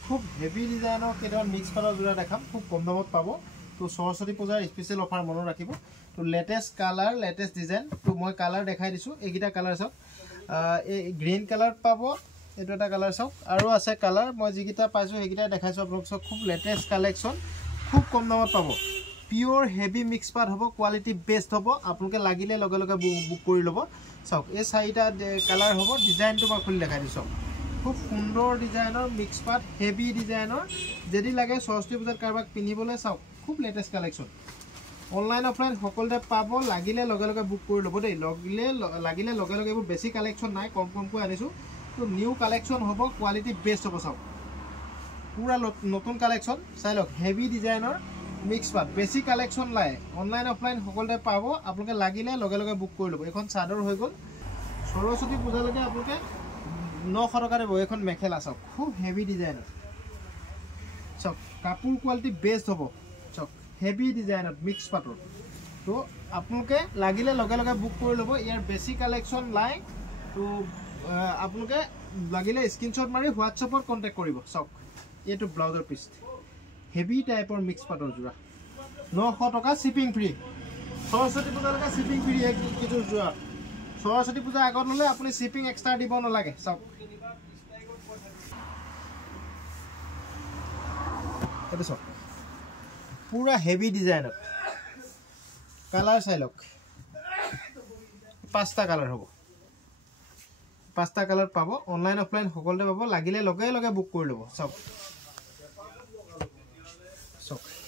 খুব হেভি ডিজাইনৰ কেইটামান মিক্স পাটৰ যোৰা দেখাম খুব কম দামত পাব তো সৰস্বতী পূজাৰ স্পেশাল অফাৰ মনত ৰাখিব তো লেটেষ্ট কালাৰ লেটেষ্ট ডিজাইন তো মই কালাৰ দেখাই দিছো এইগিটা কালাৰ চাওক এই গ্ৰীন কালাৰ পাব এটো এটা কালাৰ চাওক আৰু আছে কালাৰ মই যিগিটা পাইছো সেইগিটা দেখাইছো আপোনাক চাওক খুব লেটেষ্ট কালেকচন খুব কম দামত পাব পিওর হেভি মিক্স পাট হ'ব কোৱালিটি বেস্ট হ'ব আপোনালোকে লাগিলে লগে লগে বুক কৰি ল'ব চাওক এই চাৰিটা কালাৰ হ'ব ডিজাইনটো মই খুলি দেখাই দিছো খুব সুন্দৰ ডিজাইনৰ মিক্স পাট হেভি ডিজাইনৰ যদি লাগে সৰস্বতী পূজাত কাৰবাক পিন্ধিবলৈ চাওক খুব লেটেষ্ট কালেকচন অনলাইন অফলাইন সকলোতে পাব লাগিলে লগে লগে বুক কৰি ল'ব দেই লাগিলে লগে লগে এইবোৰ বেছি কালেকচন নাই কম কমকৈ আনিছো তো নিউ কালেকচন হ'ব কোৱালিটি বেস্ট হ'ব চাওক পুৰা নতুন কালেকচন চাই লওক হেভি ডিজাইনৰ মিক্স পাট বেছি কালেকচন লাই অনলাইন অফলাইন সকলোতে পাব আপোনালোকে লাগিলে লগে লগে বুক কৰি ল'ব এখন চাদৰ হৈ গ'ল সৰস্বতী পূজালৈকে আপোনালোকে 900 টকাৰে বৈ এখন মেখেলা চাওক খুব হেভি ডিজাইনৰ চাওক কাপোৰ কোৱালিটি বেস্ট হ'ব চাওক হেভি ডিজাইনৰ মিক্স পাটৰ তো আপোনালোকে লাগিলে লগে লগে বুক কৰি ল'ব ইয়াৰ বেছি কালেকচন লাই তো আপোনালোকে লাগিলে স্ক্ৰিনশ্বট মাৰি হোৱাটছএপত কন্টাক্ট কৰিব চাওক এইটো ব্লাউজৰ পিস হেভি টাইপৰ মিক্স পাটৰ যোৰা 900 টকা শিপিং ফ্ৰী সৰস্বতী পূজালৈকে শিপিং ফ্ৰী এক কিটো যোৰা সৰস্বতী পূজা আগত ললে আপুনি শিপিং এক্সট্ৰা দিব নালাগে চাওক এটা চাওক পুৰা হেভি ডিজাইনৰ কালাৰ চাই লওক পাঁচটা কালাৰ হ'ব পাঁচটা কালাৰ পাব অনলাইন অফলাইন সকলোতে পাব লাগিলে লগে লগে বুক কৰি ল'ব চাওক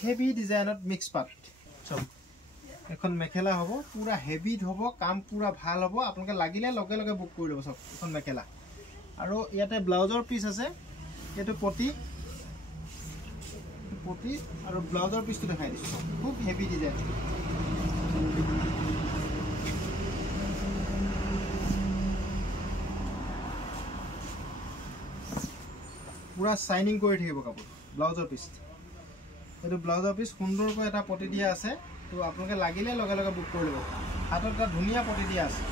হেভি ডিজাইনত মিক্স পাট চাওক এখন মেখেলা হ'ব পুৰা হেভিত হ'ব কাম পুৰা ভাল হ'ব আপোনালোকে লাগিলে লগে লগে বুক কৰি ল'ব চাওক এখন মেখেলা আৰু ইয়াতে ব্লাউজৰ পিস আছে এটো পটি আৰু ব্লাউজৰ পিসটো দেখাই দিছো খুব হেভি ডিজাইন পুৰা শাইনিং কৰি থাকিব কাপোৰ ব্লাউজৰ পিস এটো ব্লাউজৰ পিস সুন্দৰকৈ এটা পটি দিয়া আছে তো আপোনালোকে লাগিলে লগে লগে বুক কৰি ল'ব হাতত এটা ধুনীয়া পটি দিয়া আছে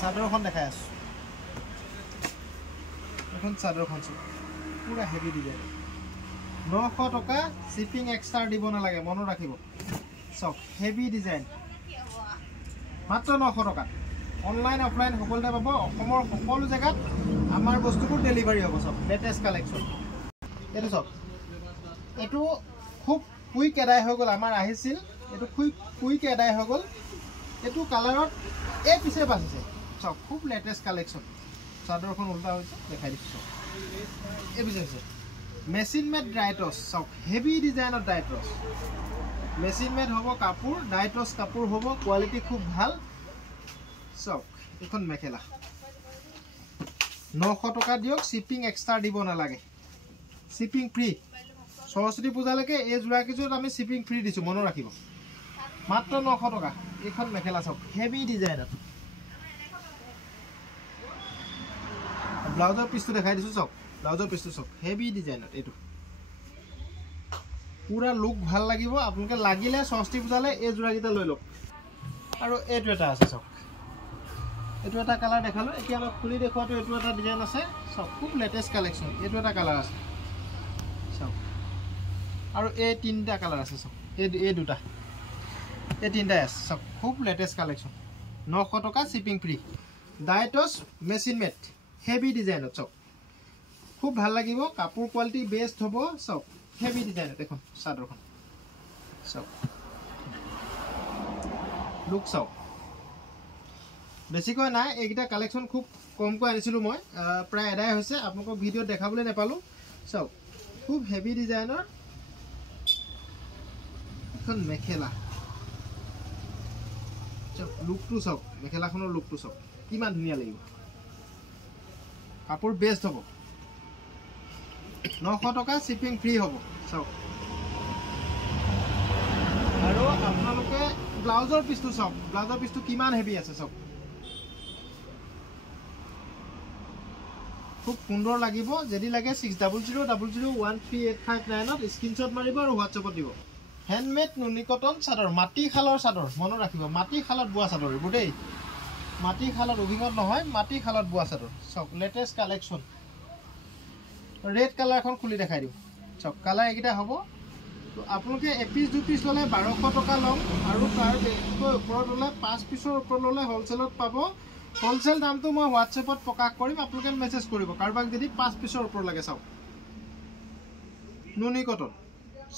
চাদৰখন দেখাই আছো এখন চাদৰখন পুৰা হেভি ডিজাইন 900 টকা শিপিং এক্সট্ৰা দিব নালাগে মনত ৰাখিব চাওক হেভি ডিজাইন মাত্ৰ 900 টকা অনলাইন অফলাইন সকলোতে পাব অসমৰ সকলো জায়গাত আমাৰ বস্তুবোৰ ডেলিভাৰী হ'ব সব লেটেষ্ট কালেকচন এটো সব এটো খুব কুইক এডাই হৈ গ'ল আমাৰ আহিছিল এটো কুইক এডাই হৈ গ'ল এটো কালাৰত এই পিছে বাছিছে সব খুব লেটেষ্ট কালেকচন চাদৰখন উল্টা হৈছে দেখাই দিছো এই পিছে মেচিন মেড ডাইটস সব হেভি ডিজাইনৰ ডাইটস মেচিন মেড হ'ব কাপোৰ ডাইটস কাপোৰ হ'ব কোৱালিটি খুব ভাল সব এখন মেখেলা 900 টকা দিয়ক শিপিং এক্সট্ৰা দিব নালাগে শিপিং ফ্ৰী সৰস্বতী পূজালৈকে এই যোৰা কিজোত আমি শিপিং ফ্ৰী দিছো মনত ৰাখিব মাত্ৰ 900 টকা এখন মেখেলা চাওক হেভি ডিজাইনৰ ব্লাউজৰ পিসটো দেখাই দিছো চাওক ব্লাউজৰ পিসটো চাওক হেভি ডিজাইনৰ এটো পুৰা লুক ভাল লাগিব আপোনালোকে লাগিলে সৰস্বতী পূজালে এই যোৰা কিটা লৈ লওক আৰু এটো এটা আছে চাওক এটো এটা কালাৰ দেখালো এতিয়া আমি খুলি দেখুৱাটো এটো এটা ডিজাইন আছে চাওক খুব লেটেষ্ট কালেকচন এটো এটা কালাৰ আছে চাওক আৰু এই তিনটা কালাৰ আছে চাওক এই দুটা এই তিনটা আছে চাওক খুব লেটেষ্ট কালেকচন 900 টকা শিপিং ফ্ৰী ডাইটস মেচিন মেড হেভি ডিজাইনত চাওক খুব ভাল লাগিব কাপোৰ কোৱালিটি বেস্ট হ'ব চাওক হেভি ডিজাইনত দেখোন চাদৰখন চাওক লুক চাওক বেছিকৈ নাই এইগিটা কালেকচন খুব কমকৈ আনিছিলো মই প্ৰায় এডাই হৈছে আপোনালোকক ভিডিঅ দেখাবলৈ নেপালো চাওক খুব হেভি ডিজাইনৰ এখন মেখেলা চাওক লুকটো চাওক মেখেলাখনৰ লুকটো চাওক কিমান ধুনীয়া লাগিব কাপোৰ বেস্ট হ'ব 900 টকা শিপিং ফ্ৰী হ'ব চাওক আৰু আপোনালোকে ব্লাউজৰ পিসটো চাওক ব্লাউজৰ পিসটো কিমান হেভি আছে চাওক খুব সুন্দৰ লাগিব যদি লাগে 600000138559 ত স্ক্ৰিনশ্বট মাৰিব আৰু হোৱাটছএপত দিব হ্যান্ডমেড নুনি কটন চাদৰ মাটি খালৰ চাদৰ মনত ৰাখিব মাটি খালত বোৱা চাদৰ এইবোৰ দেই মাটি খালত অভিগত নহয় মাটি খালত বোৱা চাদৰ চাওক লেটেষ্ট কালেকচন ৰেড কালাৰখন খুলি দেখাই দিওঁ চাওক কালাৰ এইকেইটা হ'ব তো আপোনালোকে এপিচ দুপিচ ল'লে 1200 টকা ল'ম আৰু তাৰ ওপৰত ল'লে 5 পিচৰ ওপৰত ল'লে হ'লচেলত পাব হ'লচেল দামটো মই হোৱাটছএপত প্ৰকাশ কৰিম আপোনালোকে মেছেজ কৰিব কাৰোবাক যদি 5 পিচৰ ওপৰত লাগে চাওক নুনি কটন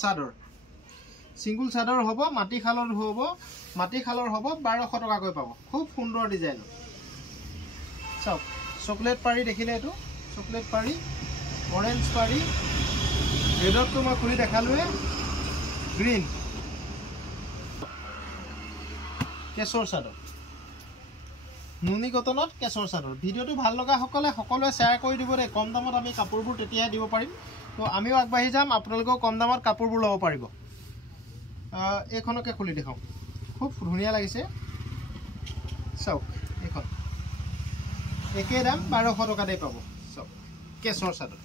চাদৰ সিঙ্গল চাদৰ হ'ব মাটিখালৰ হ'ব 1200 টকাকৈ পাব খুব সুন্দৰ ডিজাইন চাওক চকলেট পাৰি দেখিলে এটো চকলেট পাৰি অৰেঞ্জ পাৰি ৰেডটো মই খুলি দেখালোৱে গ্ৰীন কেশৰ চাদৰ নুনি কটনত কেশৰ চাদৰ ভিডিওটো ভাল লগা সকলে সকলোৱে শেয়াৰ কৰি দিব দে কম দামত আমি কাপোৰবোৰ তেতিয়া দিব পাৰিম তো আমিও আগবাঢ়ি যাম আপোনালোকক কম দামত কাপোৰবোৰ ল'ব পাৰিব এইখনকে খুলি দেখাও খুব ধুনীয়া লাগিছে চাওক এইখন একে দাম 1200 টকা দে পাব চাওক কেশৰ চাদৰ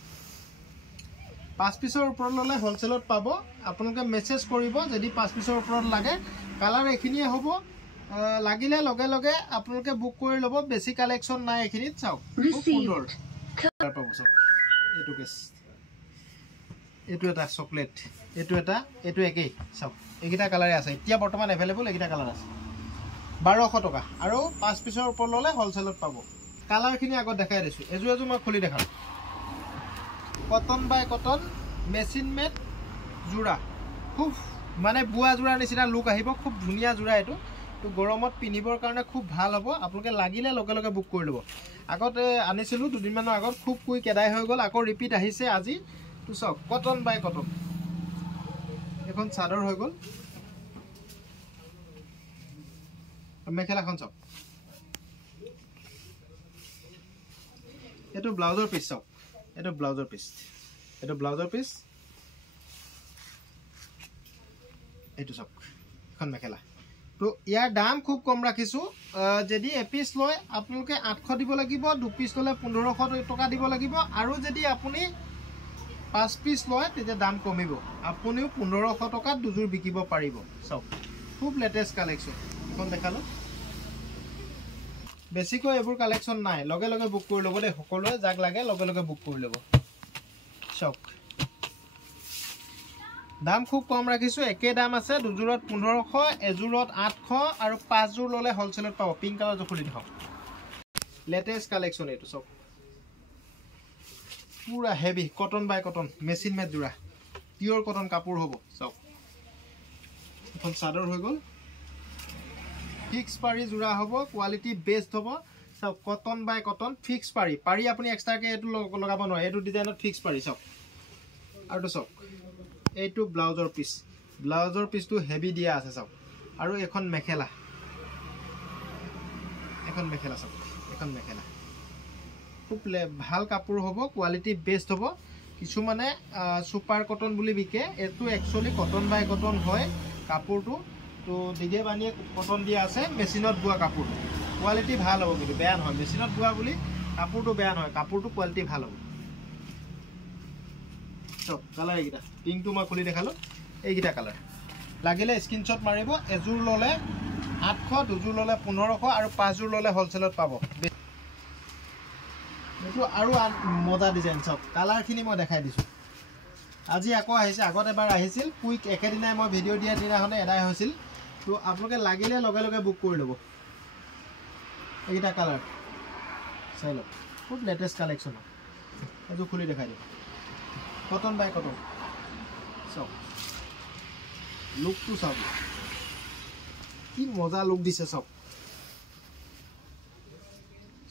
5 পিচৰ ওপৰত ল'লে হ'লচেলত পাব আপোনালোকে মেছেজ কৰিব যদি 5 পিচৰ ওপৰত লাগে কালাৰ এখিনিয়ে হ'ব লাগিলে লগে লগে আপোনালোকে বুক কৰি ল'ব বেছি কালেকচন নাই এখিনিত চাওক খুব সুন্দৰ কালাৰ পাব চাওক এটো কেছ এটো এটা চকলেট এটো একেই চাওক এইকেইটা কালাৰে আছে এতিয়া বৰ্তমান এভেইলেবল এইকেইটা কালাৰ আছে 1200 টকা আৰু 5 পিচৰ ওপৰত ল'লে হ'লচেলত পাব কালাৰখিনি আগত দেখাই দিছো এজু মই খুলি দেখাম কটন বাই কটন মেচিন মেড জোৰা খুব মানে বুয়া জোৰা নিচিনা লুক আহিব খুব ধুনীয়া জোৰা এটো তো গৰমত পিনিবৰ কাৰণে খুব ভাল হ'ব আপোনালোকে লাগিলে লগে লগে বুক কৰি ল'ব আগতে আনিছিলো দুদিনমানৰ আগত খুব কুইক এদাই হৈ গ'ল আকৌ ৰিপিট আহিছে আজি তো চাওক কটন বাই কটন এখন চাদৰ হৈ গ'ল মেখেলাখন চাওক এটো ব্লাউজৰ পিস চাওক এটো ব্লাউজৰ পিস এটো চাওক এখন মেখেলা তো ইয়াৰ দাম খুব কম ৰাখিছো যদি এপিস লয় আপোনালোকে 800 দিব লাগিব দুপিস ললে 1500 টকা দিব লাগিব আৰু যদি আপুনি 5 পিস লয় তেতিয়া দাম কমিব আপুনিও 1500 টকা দুজোৰ বিকিব পাৰিব চাওক খুব লেটেস্ট কালেকচন এখন দেখালো বেছিকৈ এবোৰ কালেকচন নাই লগে লগে বুক কৰি ল'ব দে সকলোৱে যাক লাগে লগে লগে বুক কৰি ল'ব চাওক দাম খুব কম ৰাখিছো একে দাম আছে দুজোৰত 1500 এজোৰত 800 আৰু 5 জোৰ ললে হ'লসেলত পাব পিংক কালাৰ খুলি দেখাও লেটেস্ট কালেকচন এটো চাওক পুৰা হেভি কটন বাই কটন মেচিন মেড জোৰা পিওৰ কটন কাপোৰ হ'ব চাওক এখন চাদৰ হৈ গ'ল ফিক্স পাৰি জোৰা হ'ব কোৱালিটি বেস্ট হ'ব চাওক কটন বাই কটন ফিক্স পাৰি আপুনি এক্সট্ৰাকে এটো লগাব নোৱাৰে এটো ডিজাইনত ফিক্স পাৰি চাওক আৰু তো চাওক এইটো ব্লাউজৰ পিসটো হেভি দিয়া আছে চাওক আৰু এখন মেখেলা চাওক এখন মেখেলা খুব ভাল কাপোৰ হ'ব কোৱালিটি বেস্ট হ'ব কিছু মানে সুপাৰ কটন বুলি বিকে এটো একচুয়ালি কটন বাই কটন হয় কাপোৰটো তো দিগে বানিয়ে কটন দিয়া আছে মেচিনত বুয়া কাপোৰ কোৱালিটি ভাল হ'ব কিন্তু বেয়া নহয় মেচিনত বুয়া বুলি কাপোৰটো বেয়া নহয় কাপোৰটো কোৱালিটি ভাল হ'ব চব কালাৰ এইটা পিংকটো মই খুলি দেখালো এইগিটা কালাৰ লাগিলে স্ক্ৰিনশ্বট মাৰিব এজোৰ ললে 800 দুজোৰ ললে 1500 আৰু 5 জোৰ ললে হ'লসেলত পাব এটো আৰু মজা ডিজাইন চাওক কালাৰখিনি মই দেখাই দিছো আজি আকৌ আহিছে আগত এবাৰ আহিছিল কুইক একেদিনাই মই ভিডিও দিয়া দিনাখনে এদাই হৈছিল তো আপোনালোকে লাগিলে লগে লগে বুক কৰি ল'ব এইটা কালাৰ চাই লওক খুব লেটেস্ট কালেকচন এটো খুলি দেখাই দিম কটন বাই কটন চাওক লুকটো চাওক কি মজা লুক দিছে চাওক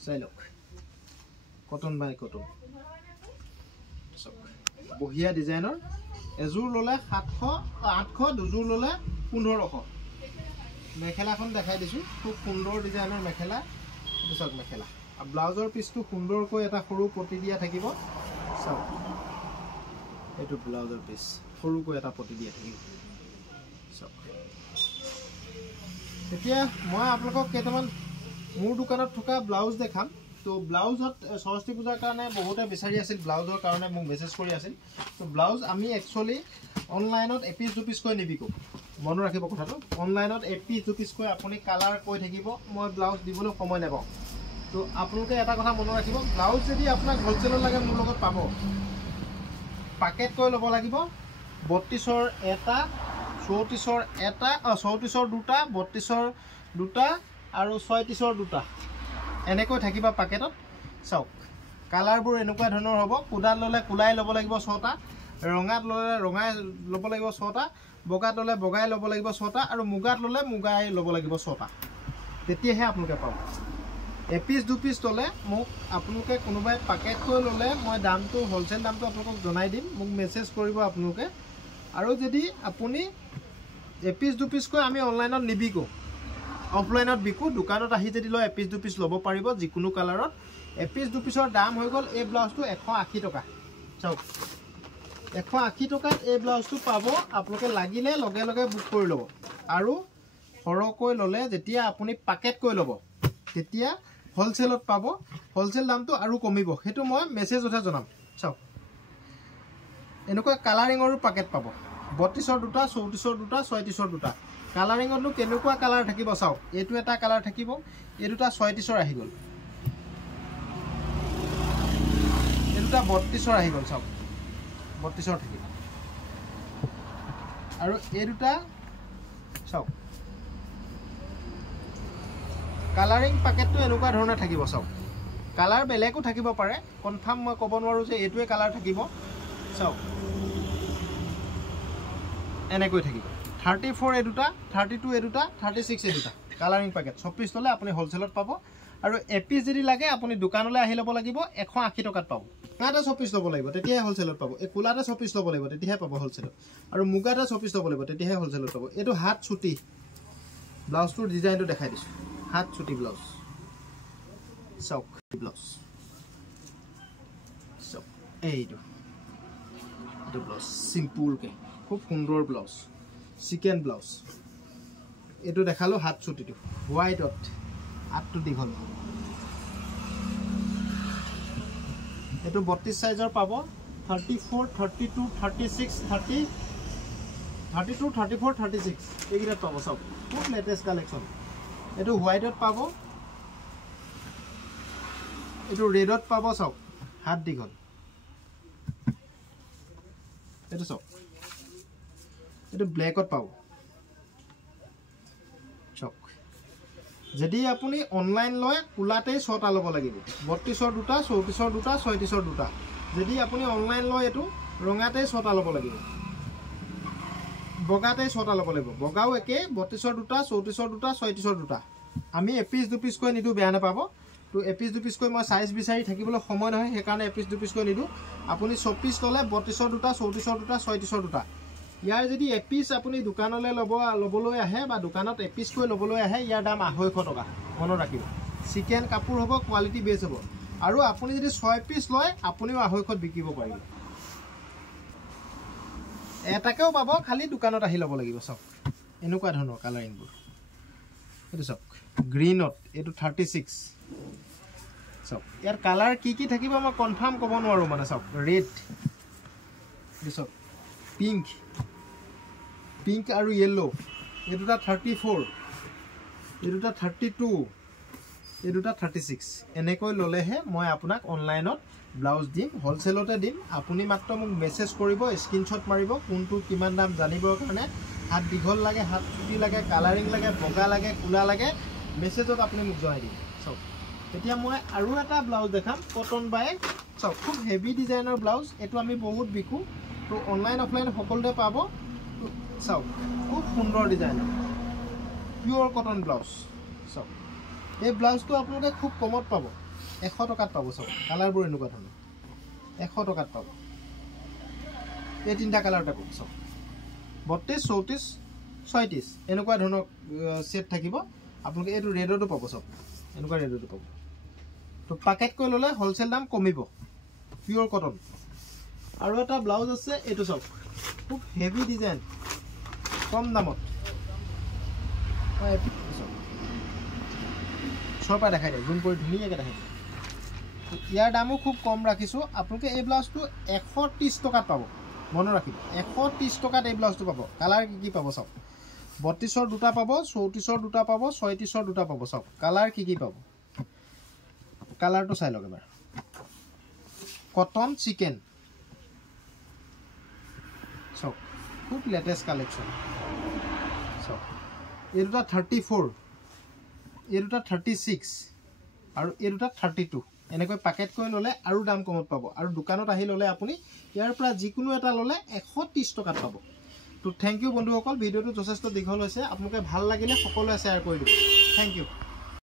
চাই লওক কটন বাই কটন চাওক বহিয়া ডিজাইনৰ এজোৰ ললে 700 800 দুজোৰ ললে 1500 মেখেলাখন দেখাই দিছো খুব সুন্দৰ ডিজাইনৰ মেখেলা এটো চাওক মেখেলা আৰু ব্লাউজৰ পিসটো সুন্দৰকৈ এটা সৰু পটি দিয়া থাকিব চাওক এটো ব্লাউজৰ পিস সৰুকৈ এটা পটি দিয়া থাকিব চাওক এতিয়া মই আপোনালোকক কেইটামান মোৰ দোকানত থকা ব্লাউজ দেখাম তো ব্লাউজত সৰস্বতী পূজাৰ কাৰণে বহুতে বিচাৰি আছিল ব্লাউজৰ কাৰণে মোক মেছেজ কৰি আছিল তো ব্লাউজ আমি একচুয়ালি অনলাইনত এপিস দুপিস কৈ নিবিকো মন ৰাখিব কথাটো অনলাইনত এপিস দুপিস কৈ আপুনি কালাৰ কৈ থাকিব মই ব্লাউজ দিবলৈ সময় নেপাও তো আপোনালোকে এটা কথা মন ৰাখিব ব্লাউজ যদি আপোনাক হ'লসেলত লাগে মোৰ লগত পাব পাকেট কৰি ল'ব লাগিব 32ৰ এটা 34ৰ এটা 34ৰ দুটা 32ৰ দুটা আৰু 36ৰ দুটা এনেকৈ থাকিবা পাকেটত চাওক কালাৰবোৰ এনেকুৱা ধৰণৰ হ'ব কুডাত ল'লে কুলাই ল'ব লাগিব 6টা ৰঙাত ল'লে ৰঙাই ল'ব লাগিব 6টা বগাত ল'লে বগাই ল'ব লাগিব 6টা আৰু মুগাত ল'লে মুগাই ল'ব লাগিব 6টা তেতিয়াহে আপোনালোকে পাব এপিচ দুপিচ ল'লে মোক আপোনালোকে কোনোবাই পাকেট কৰি ল'লে মই দামটো হোলচেল দামটো আপোনালোকক জনাই দিম মোক মেছেজ কৰিব আপোনালোকে আৰু যদি আপুনি এপিচ দুপিচকৈ আমি অনলাইনত নিবিকো অফলাইনত বিকো দোকানত আহি যদি লয় এপিচ দুপিচ ল'ব পাৰিব যিকোনো কালাৰত এপিচ দুপিচৰ দাম হৈ গ'ল এই ব্লাউজটো 180 টকা চাওক 180 টকাত এই ব্লাউজটো পাব আপোনালোকে লাগিলে লগে লগে বুক কৰি ল'ব আৰু সৰহকৈ ল'লে যেতিয়া আপুনি পাকেট কৰি ল'ব তেতিয়া হোলচেলত পাব হোলচেল দামটো আৰু কমিব সেইটো মই মেছেজতহে জনাম চাওক এনেকুৱা কালাৰিঙৰো পাকেট পাব 32ৰ দুটা 34ৰ দুটা 36ৰ দুটা কালাৰিঙতো কেনেকুৱা কালাৰ থাকিব চাওক এইটো এটা কালাৰ থাকিব এই দুটা 36ৰ আহি গ'ল এই দুটা 32ৰ আহি গ'ল চাওক 32ৰ থাকিব আৰু এই দুটা চাওক কালাৰিং পাকেটটো এনেকুৱা ধৰণে থাকিব চাওক কালাৰ বেলেগো থাকিব পাৰে কনফাৰ্ম মই ক'ব নোৱাৰোঁ যে এইটোৱে কালাৰ থাকিব চাওক এনেকৈ থাকিব 34 এই দুটা 32 এই দুটা 36 এই দুটা কালাৰিং পাকেট 6 পিচ ল'লে আপুনি হোলচেলত পাব আৰু এপিচ যদি লাগে আপুনি দোকানলৈ আহি ল'ব লাগিব 180 টকাত পাব কাটা 6 পিচ ল'ব লাগিব তেতিয়াহে হোলচেলত পাব এই কুলাটা 6 পিচ ল'ব লাগিব তেতিয়াহে পাব হোলচেলত আৰু মুগাটা 6 পিচ ল'ব লাগিব তেতিয়াহে হোলচেলত পাব এইটো হাত ছুটি ব্লাউজটোৰ ডিজাইনটো দেখাই দিছোঁ হাত ছুটি ব্লাউজ চাওক ব্লাউজ চাওক এইটো ব্লাউজ সিম্পলকৈ খুব সুন্দৰ ব্লাউজ চিকেন ব্লাউজ এইটো দেখালো হাত ছুটিটো হোৱাইটত আঠটো দীঘল এইটো 32 সাইজৰ পাব 34 32 36 30 32 34 36 এইকেইটাত পাব চাওক খুব লেটেষ্ট কালেকশ্যন এইটো হোৱাইটত পাব এইটো ৰেডত পাব চাওক হাত দীঘল এইটো চাওক এইটো ব্লেকত পাব চাওক যদি আপুনি অনলাইন লয় কুলাতেই 6টা ল'ব লাগিব 32ৰ দুটা 34ৰ দুটা 36ৰ দুটা যদি আপুনি অনলাইন লয় এইটো ৰঙাতেই 6টা ল'ব লাগিব বগাতেই 6টা ল'ব লাগিব বগাও একে 32ৰ দুটা 34ৰ দুটা 36ৰ দুটা আমি এপিচ দুপিচকৈ নিদো বেয়া নাপাব তো এপিচ দুপিচকৈ মই সাইজ বিচাৰি থাকিবলৈ সময় নহয় সেইকাৰণে এপিচ দুপিচকৈ নিদো আপুনি 6 পিচ ল'লে 32ৰ দুটা 34ৰ দুটা 36ৰ দুটা ইয়াৰ যদি এপিচ আপুনি দোকানলৈ ল'বলৈ আহে বা দোকানত এপিচকৈ ল'বলৈ আহে ইয়াৰ দাম 250 টকা মনত ৰাখিব চিকেন কাপোৰ হ'ব কোৱালিটি বেছ হ'ব আৰু আপুনি যদি 6 পিচ লয় আপুনিও 250ত বিকিব পাৰিব এটাকেও পাব খালি দোকানত আহি ল'ব লাগিব চাওক এনেকুৱা ধৰণৰ কালাৰিংবোৰ এইটো চাওক গ্ৰীনত এইটো 36 চাওক ইয়াৰ কালাৰ কি থাকিব মই কনফাৰ্ম ক'ব নোৱাৰোঁ মানে চাওক ৰেড এইটো চাওক পিংক আৰু য়েল্লো এই দুটা 34 এই দুটা 32 এই দুটা 36 এনেকৈ ল'লেহে মই আপোনাক অনলাইনত ব্লাউজ দিম হোলচেলতে দিম আপুনি মাত্ৰ মোক মেছেজ কৰিব স্ক্ৰীনশ্বট মাৰিব কোনটো কিমান দাম জানিবৰ কাৰণে হাত দীঘল লাগে হাত চুটি লাগে কালাৰিং লাগে বগা লাগে কুলা লাগে মেছেজত আপুনি মোক জনাই দিব চাওক এতিয়া মই আৰু এটা ব্লাউজ দেখাম কটন বাই চাওক খুব হেভি ডিজাইনৰ ব্লাউজ এইটো আমি বহুত বিকো তো অনলাইন অফলাইন সকলোতে পাব চাওক খুব সুন্দৰ ডিজাইন পিওৰ কটন ব্লাউজ চাওক এই ব্লাউজটো আপোনালোকে খুব কমত পাব 100 টকাত পাব চাওক কালাৰবোৰ এনেকুৱা ধৰণৰ 100 টকাত পাব এই তিনিটা কালাৰতে পাব চাওক 32 34 36 এনেকুৱা ধৰণৰ সেট থাকিব আপোনালোকে এইটো ৰেডতো পাব চাওক এনেকুৱা ৰেডতো পাব তো পাকেট কৰি ল'লে হোলচেল দাম কমিব পিওৰ কটন আৰু এটা ব্লাউজ আছে এইটো চাওক খুব হেভি ডিজাইন কম দামত সৰপা দেখাই দিয়ে জুম কৰি ধুনীয়াকৈ দেখাই দিয়ে ইয়াৰ দামো খুব কম ৰাখিছোঁ আপোনালোকে এই ব্লাউজটো 130 টকাত পাব মনত ৰাখিব 130 টকাত এই ব্লাউজটো পাব কালাৰ কি পাব চাওক 32ৰ দুটা পাব 34ৰ দুটা পাব 36ৰ দুটা পাব চাওক কালাৰ কি পাব কালাৰটো চাই লওক এবাৰ কটন চিকেন চাওক খুব লেটেষ্ট কালেকশ্যন চাওক এই দুটা 34 এই দুটা 36 আৰু এই দুটা 32 এনেকৈ পেকেট কৰি ল'লে আৰু দাম কমত পাব আৰু দোকানত আহি ল'লে আপুনি ইয়াৰ পৰা যিকোনো এটা ল'লে 130 টকাত পাব তো থ্যাংক ইউ বন্ধুসকল ভিডিঅ'টো যথেষ্ট দীঘল হৈছে আপোনালোকে ভাল লাগিলে সকলোৱে শ্বেয়াৰ কৰি দিব থ্যাংক ইউ